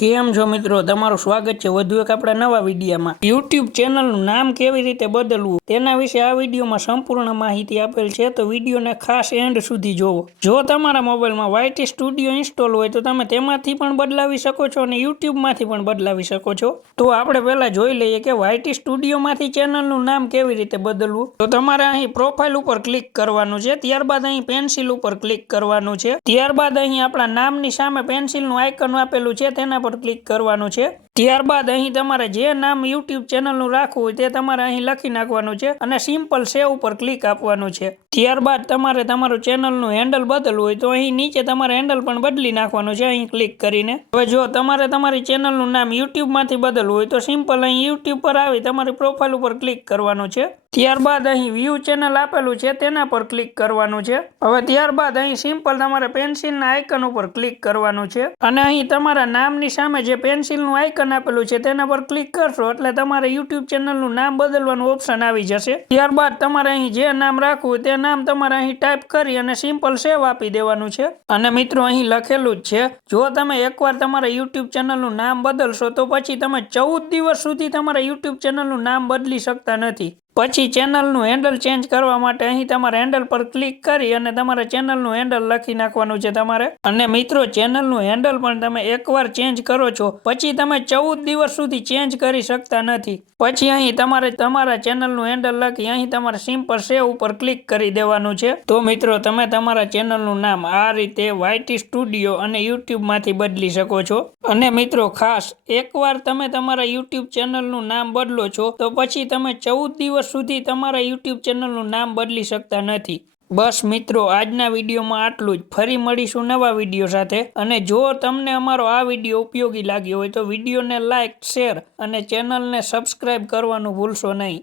કેમ છો મિત્રો? તમારું સ્વાગત છે વધુ એક આપણા નવા વિડીયોમાં. યુટ્યુબ ચેનલનું નામ કેવી રીતે બદલવું? તેના વિશે આ વિડીયોમાં સંપૂર્ણ માહિતી આપેલ છે, તો વિડીયોને ખાસ એન્ડ સુધી જોવો. જો તમારા મોબાઈલમાં વાયટી સ્ટુડિયો ઇન્સ્ટોલ હોય, તો તમે તેમાંથી પણ બદલાવી શકો છો અને યુટ્યુબમાંથી પણ બદલાવી શકો છો. તો આપણે પહેલાં જોઈ લઈએ કે વાયટી સ્ટુડિયોમાંથી ચેનલનું નામ કેવી રીતે બદલવું? તો તમારે અહીં પ્રોફાઇલ ઉપર ક્લિક કરવાનું છે, ત્યારબાદ અહીં પેન્સિલ ઉપર ક્લિક કરવાનું છે. ત્યારબાદ અહીં આપણા નામની સામે પેન્સિલનું આઇકન આપેલું છે, તેના પર ક્લિક કરવાનું છે. ત્યારબાદ અહીં તમારે જે નામ યુટ્યુબ ચેનલનું રાખવું હોય તે તમારે અહીં લખી નાખવાનું છે અને સિમ્પલ સેવ ઉપર ક્લિક આપવાનું છે. ત્યારબાદ તમારે તમારું ચેનલનું હેન્ડલ બદલવું હોય તો અહીં નીચે તમારે હેન્ડલ પણ બદલી નાખવાનું છે. અહીં ક્લિક કરીને હવે જો તમારે તમારી ચેનલનું નામ યુટ્યુબમાંથી બદલવું હોય તો સિમ્પલ અહીં યુટ્યુબ પર આવી તમારી પ્રોફાઇલ ઉપર ક્લિક કરવાનું છે. ત્યારબાદ અહીં વ્યૂ ચેનલ આપેલું છે તેના પર ક્લિક કરવાનું છે. હવે ત્યારબાદ અહીં સિમ્પલ તમારે પેન્સિલના આઇકન ઉપર ક્લિક કરવાનું છે. અને અહીં તમારા નામની સામે જે પેન્સિલનું આઇકન આપેલું છે, તેના પર ક્લિક કરશો એટલે તમારે યુટ્યુબ ચેનલનું નામ બદલવાનું ઓપ્શન આવી જશે. ત્યારબાદ તમારે અહીં જે નામ રાખવું તે નામ તમારે અહીં ટાઈપ કરી અને સિમ્પલ સેવ આપી દેવાનું છે. અને મિત્રો, અહીં લખેલું જ છે, જો તમે એકવાર તમારા યુટ્યુબ ચેનલનું નામ બદલશો તો પછી તમે ચૌદ દિવસ સુધી તમારા યુટ્યુબ ચેનલનું નામ બદલી શકતા નથી. પછી ચેનલનું હેન્ડલ ચેન્જ કરવા માટે અહીં તમારે હેન્ડલ પર ક્લિક કરી અને તમારે ચેનલનું હેન્ડલ લખી નાખવાનું છે તમારે. અને મિત્રો, ચેનલનું હેન્ડલ પણ તમે એકવાર ચેન્જ કરો છો, પછી તમે ચૌદ દિવસ સુધી ચેન્જ કરી શકતા નથી. પછી અહીં તમારે તમારા ચેનલનું હેન્ડલ લખી અહીં તમારે પર સેવ ઉપર ક્લિક કરી દેવાનું છે. તો મિત્રો, તમે તમારા ચેનલનું નામ આ રીતે વાયટી સ્ટુડિયો અને યુટ્યુબમાંથી બદલી શકો છો. અને મિત્રો, ખાસ એકવાર તમે તમારા યુટ્યુબ ચેનલનું નામ બદલો છો, તો પછી તમે ચૌદ સુધી તમારા યુટ્યુબ ચેનલનું નામ બદલી શકતા નથી. બસ મિત્રો, આજના વિડીયોમાં આટલું જ. ફરી મળીશું નવા વીડિયો સાથે. અને જો તમને અમારો આ વીડિયો ઉપયોગી લાગ્યો હોય તો વિડીયોને લાઇક શેર અને ચેનલને સબસ્ક્રાઇબ કરવાનું ભૂલશો નહીં.